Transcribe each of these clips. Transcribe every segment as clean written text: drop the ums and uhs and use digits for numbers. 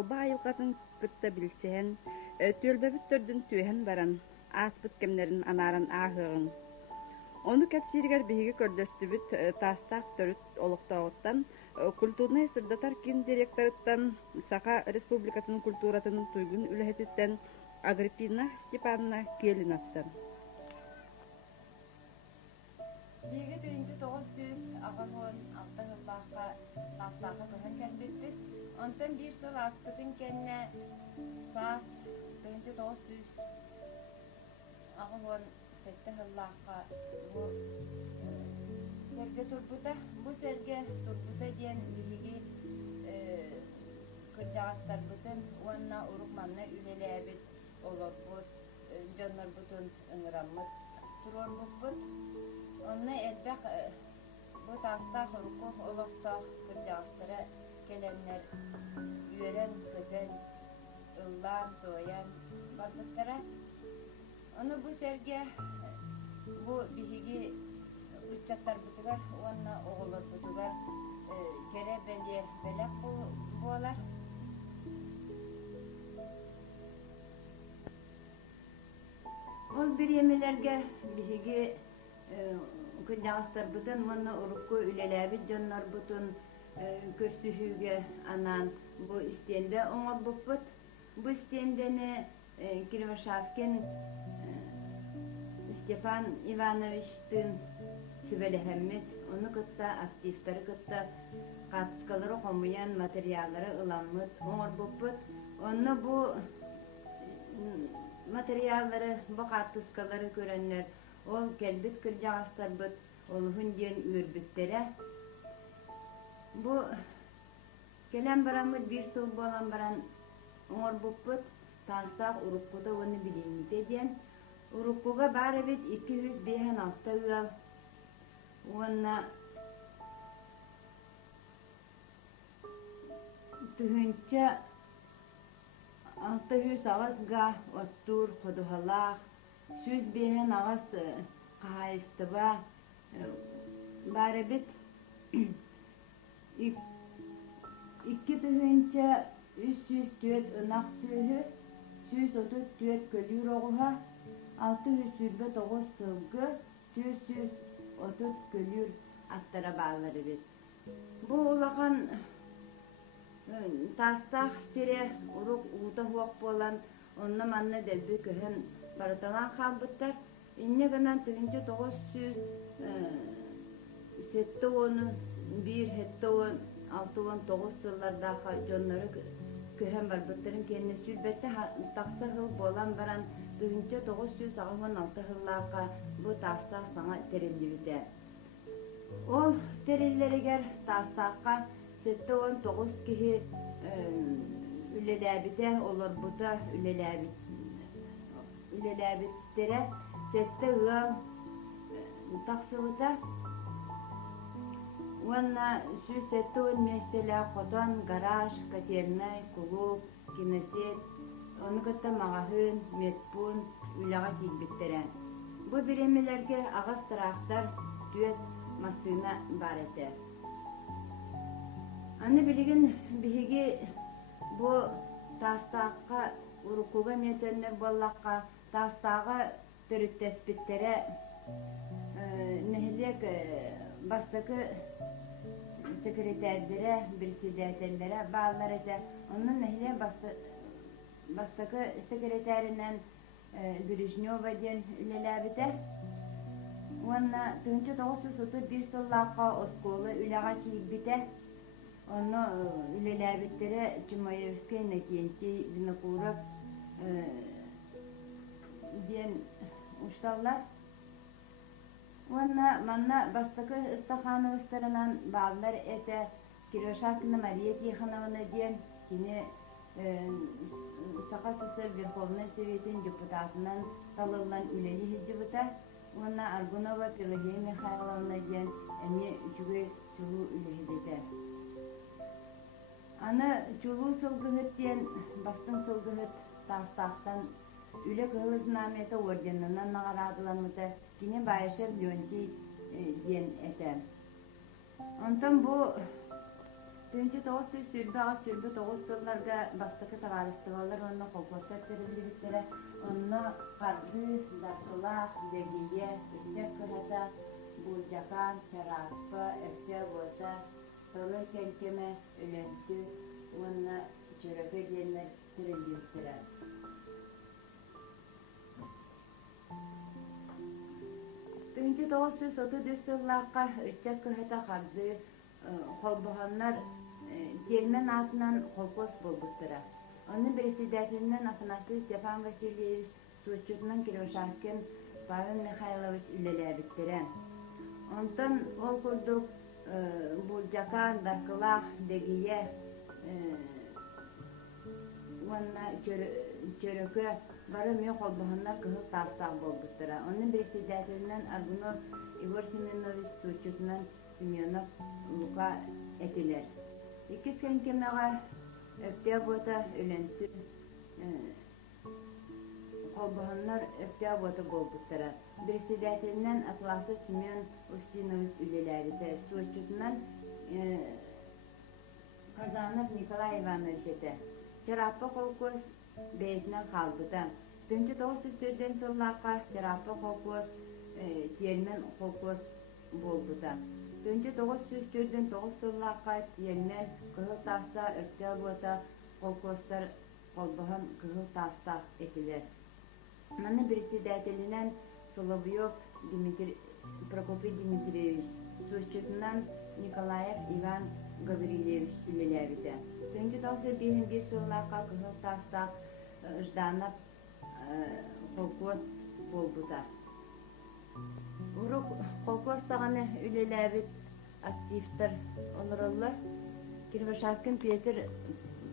алба айылгатын кытта билсеһен, төлбөбүт төрдүн түйен баран, аспыт кемнерин анарын аахыгын. Onu кәпсиргер биһиги көрдөстүбүт тастак төрүт олуктоогуттан культурный сырдатар кин директорыттан Саха Республикатын культуратын туйгун үлэһэтиттен Агриппина Степановна Келиновтан. Биги 1900 агамон алтыгыллаакка тастакка көһөн кэлбиппит. Онтон бир сыл аспытын кенне саас 1900 агамон сеттehıllаакка бу серге турбута, бу серге турбута диен биһиги кырдагастар бутын, уанна урук манна үлелебит, олорбут, жоннорбутун ыңыраммыт турорбут. Онна элбек бу таста хорукку олоктох кырдагастара келеннер үйөрен, кызен, ыллан, тоян барбыттара. Onu bu serge bu biһиги uçaklar butugar, uanna oğullar butugar kere belye belak bualar. Ol bir yemelerge biһиги kındağıstar butun, uanna urukku ülelebit jonlar butun körsühüge anan bu isteyende oňa buput. Bu isteyendeni Кривошавкин Степан Ивановичтин Sübelehemmit, onu kıtta aktifleri kıtta katkıları komuyan materyalları ılanmıt, oňor buput. Onu bu materyalları, bu katkıları görenler, ol kelbit kırjağıstar bıt, olhun diyen ürbüttere. Bu gelen baramıt bir sol bolan baran oňor buput. Tansaq urukkuda onu bilimite diyen. Urukkuga bari bit 206 yıl. Ona tühünçe 600 ağızga ottur koduhalaq. 100 ağız kahayistıba. Bari bit 2 tühünçe 304 ınak sühü. 134 kölür oğuha, 629 sılgı, 130 kölür attara bağları biz. Bu olağan tastaq sire uruk uğda huaq bolan, onna manna delbi köhün baratalan xambıttar. İnne gınan 1907 bir hette 6-9 sıllardaqa jonları köhön barbıtların kendine sülbette taksa hıl bolan baran 1996 hıllaqa bu tarsaq sana terillibide. Ol terilleriger tarsaqqa 7-19 kihi ülelebide olur buta ülelebittere 7 hıl taksılıta. Уанна сүйсеттуын местелі қотан, гараж, катернай, кулуп, кинесет, оны кытта мағахын, метпун, үліға кейбеттері. Бұ біремелерге ағыз тұрақтар түйет масына бар еті. Аны білген бігі бұ тастаққа, ұрықуға метеннер боллаққа, тастағы түріттеспеттері нәхілек бастықы sekreterlere, birsidatelere bağlar ise onun nehle bastaki sekreterinden Grishnyova diyen ülelebite Ona 1931 yıllıqa oskolu ülağa kiybite onu ülelebitlere Cumayevskaya Nakenti Vinokurov diyen uçtallar. Ona manna bastaki ıstaxanıvıslarından bağlar ete Kiroshakina Mariya Tikhanovna diyen kine Sakasısı Verkhovnoy Sovet'in deputatından talılınan üleli hizcibita Ona Argunova Pelagey Mikhailovna diyen emi üçüge çulu ülehidete. Ana çulu sılgıhıt diyen bastın sılgıhıt tastaqtan üle kığız nameti ordenından nağaradılanmıda kine Bayashev Leontiy diyen ete. Ondan bu Төнче тоғыз сөз сүрбе ағыз сүрбе тоғыз сылларға бастықы тағарыстығалар онына қолпостар терілі біттері, онына қарды, дақылақ, дегие, үстек кырата, бұлжақан, чараппы, өкте бота, толы кенкеме, өлөнті, онына чөрөкі денлер терілі біттері. Төнче тоғыз сөз оты дөс сыллаққа үстек кырата қарды, Холбоханнар термен атынан холкос болбуттара. Onun председателинен Афанасий Степан Васильевич Суочутунан Кировшаскин Павел Михайлович үлеләбиттері. Онтан ол курдук Булжакан, Даркылах, Дегие, онна чөрөкө бары мен холбоханнар кыһыл тастақ болбуттара. Onun председателинен Аргунов Игорь Семенович Суочутунан Семенов Лука этилер. Икис кенкемеға өптә бота өлөнтү колбоханнар өптә бота болбуттара. Председателинен Атласы Семен Устинович үлеләрите. Суочутунан Казанов Николай Иванович эте. Чараппы колкос бейтінен қалбыта. Төнче 904 сыллаққа Чараппы колкос термен колкос болбута. Төнче 904 9 сыллаққа термен кығыл таста өктел бота колкостар колбахан кығыл таста етілер. Маны председателинен Соловьев Прокопий Дмитриевич, Суочутунан Николаев Иван Гаврилевич үлеләбіті. Төнче 901 сыллаққа кығыл таста Жданов колкос болбута. Урuk kolkos tağını ülelebit aktiftir olurlar. Kirvaşakın Peter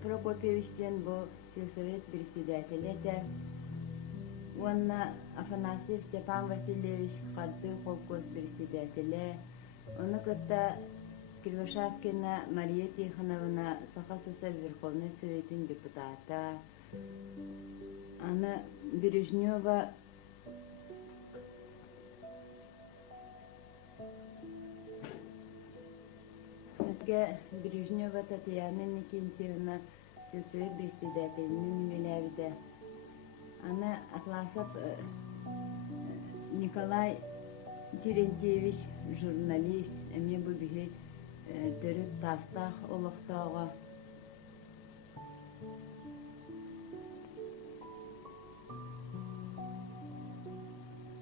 Prokopievich'ten bu Siyasovjet председателі de. Onunla Afanasyev Stepan Vasilyevich kaldı kolkos председателі. Onu kıtta Kirvaşakın'a Mariya Tikhonovna Sakha-Sosa Верховный Советин депутата. Ana Brezhneva Брежнева Татьяна Никентьевна Сельсовет председателінің үлеләбіді. Аны Атласов Николай Терентьевич журналист, әме бұл бігет түріп тастақ олықтауға.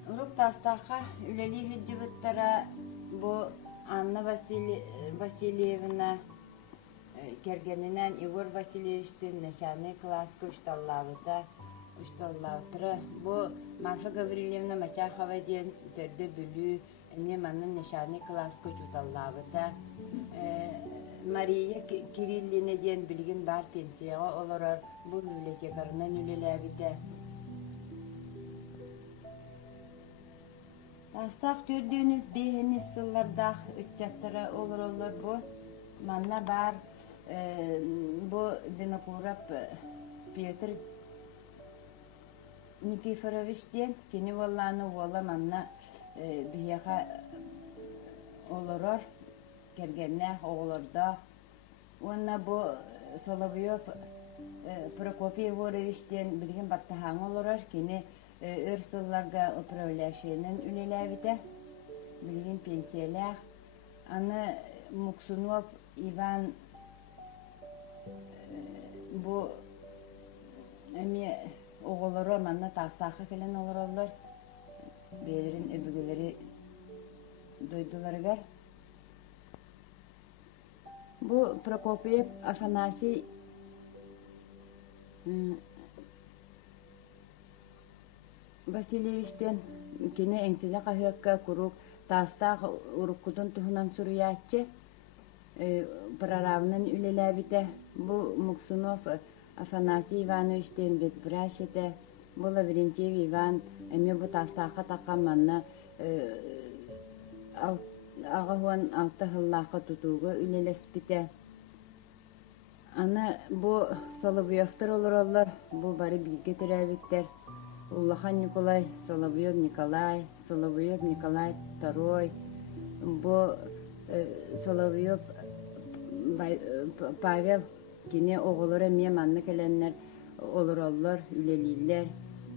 Ұрық тастаққа үлелі хүджібіттара бұл Анна Васильевна кергенинен Игорь Васильевичтин начальный класска ушталлабытыры. Бу Маша Гаврилевна Мачахова ден төрдө бүлүү, эме манын начальный класска учуталлабыта. Мария Кириллина ден билген бар пенсияға олорор, бу библиотекарынан үлеләбите. Тастақ төрдüğünüz бейхеніз сыллардақ үтчаттара олар bu. Манна бар bu Винокуров Петр Никифорович ден кені оланы ола манна бейеға оларор кергенне оғылырдақ. Онна bu Соловьев Прокопий Егорович ден білген баттахаң оларор кені Örсылларга управляющийнен үлеләбіті, білген пенсиялях. Аны Муксунов Иван бұ әме оғылыры манна тақсақы келен олыралар. Белерін өбігілері дойдыларғар. Бұ Прокопиев Афанасий Васильевичтен кені әңсене қахыqqa kuruq тастақ уруккутун тухунан суруяччы прорабынан үлеләбите. Бу Муксунов Афанасий Ивановичтен ветвращете. Бу Лаврентьев Иван әме бу тастаққа таққаманна ағауан алты хыллаққа тұтуғы үлелеспите. Аны бу Соловьевтер олар, бу бары билге түрәбиттер. Улахан Николай, Соловьев Николай, Соловьев Николай II, бу Соловьев Павел кини оğulları эмиэ манна келеннер олороллор, үлелииллер.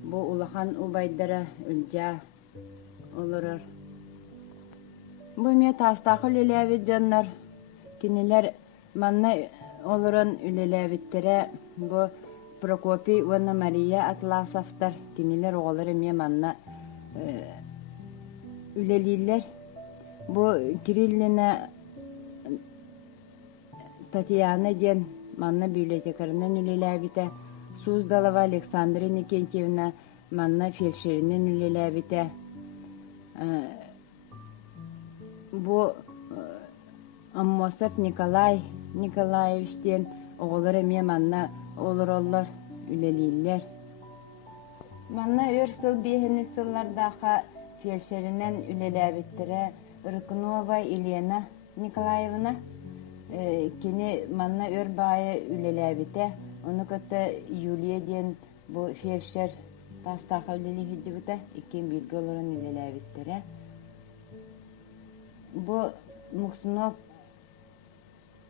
Бу улахан убайдара ылдьаа олорор. Бу эмиэ таастаах үлелээбит дьоннор. Кинилер манна олорон үлелээбиттере бу Прокопий уонна Мария Атласовтар кинилер оҕолор эмиэ манна үлелииллер. Бу Кириллина Татьяна диэн манна библиотекарынан үлелээбите, Суздалова Александра Никентьевна манна фельдшеринен үлелээбите. Бу Аммосов Николай Николаевич диэн оҕолор эмиэ манна олороллор үлелииллер. Манна өр сыл биэхини сыллардаха фельдшеринен үлелээбиттере Рыкунова Елена Николаевна кини манна өр баайы үлелээбите. Onu kötü Юлия диэн бу фельдшер тастаха үлелиһиддибите иккен билги олорон үлелээбиттере. Бу Муксунов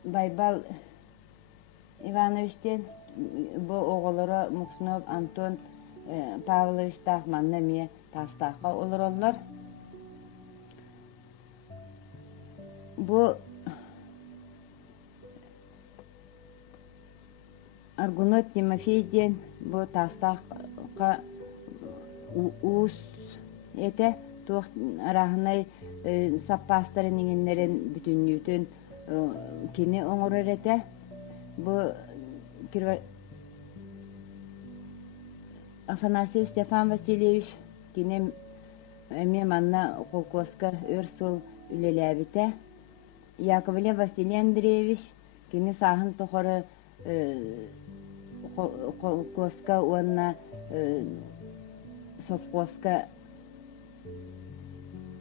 Байбал Ивановичтен бу оголоро Муксунов Антон Павловичтах манна мие тастаха олороллор. Бу Аргунот Тимофейден бу тастаха уус ете туох арахынай саппастарын иңиннерин бүтүннүтүн кини оңорор эте. Бу Афанасьев Стефан Васильевич кини эми манна Колкоска өрсыл үлелээбите. Яковлев Василий Андреевич кини сахын тохоры Колкоска уонна совхозка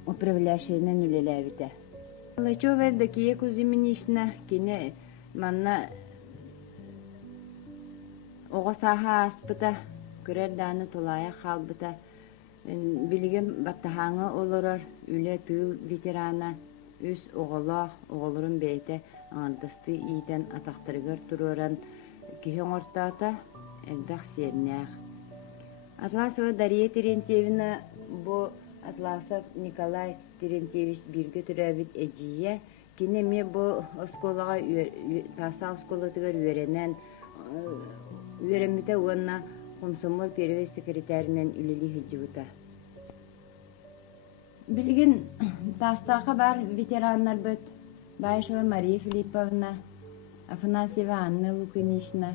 управляющийнен үлелээбите. Лачова Дакия Кузьминична кини манна ого саха аспыта көрер дааны тулая халбыта билигем баттахаңы олорор үле тыл ветерана үс оголорун бейте аңардысты иитен атактырыгар туруран киһен ортаата элбэх сиэрнээх. Атласова Дарья Терентьевна бу Атласов Николай Терентьевич бирге төрөбүт эжие кини ме бу осколага таса осколотугар үөренен үөремите уонна комсомол первый секретаринен үлели хиджибута. Билген тастаха бар ветераннар быт Байшева Мария Филипповна, Афанасьева Анна Лукинична,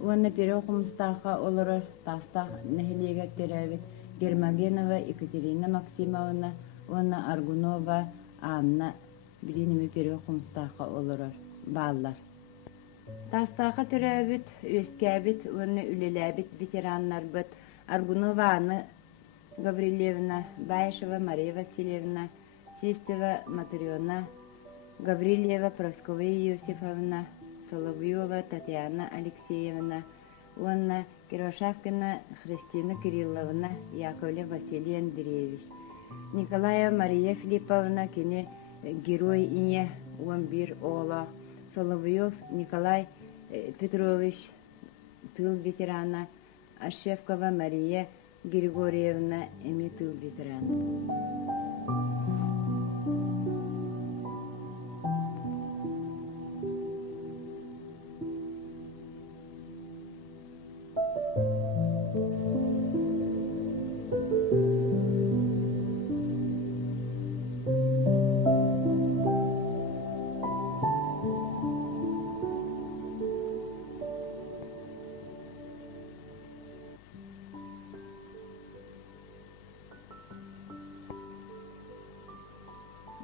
уонна переохумстаха олорор тастах нехилегер теребит Гермогенова Екатерина Максимовна, уонна Аргунова Анна билиними переохумстаха олорор баллар. Тастаха теребит өскәбит уонна үлеләбит ветераннар быт Аргунова Анна Гаврилевна, Байшева Мария Васильевна, Систева Матриона, Гаврилева Прасковья Иосифовна, Соловьева Татьяна Алексеевна, уонна Кирошавкина Христина Кирилловна, Яковлев Василий Андреевич, Николаева Мария Филипповна кини герой ине уон-бир оғла, Соловьев Николай Петрович тыл ветерана, Ашевкова Мария Григорьевна эми тыл ветерана.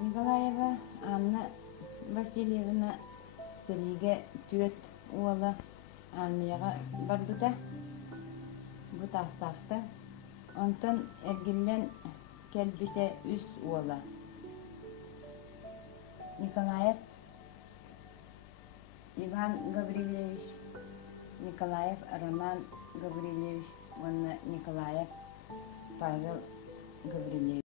Николаева Анна Васильевна Сәлиге түет уолы армияға бардыда. Бу тастақты. Онтон әргіллен кәлбіте үс уолы. Николаев Иван Гаврилевич, Николаев Роман Гаврилевич, Николаев Павел Гаврилевич.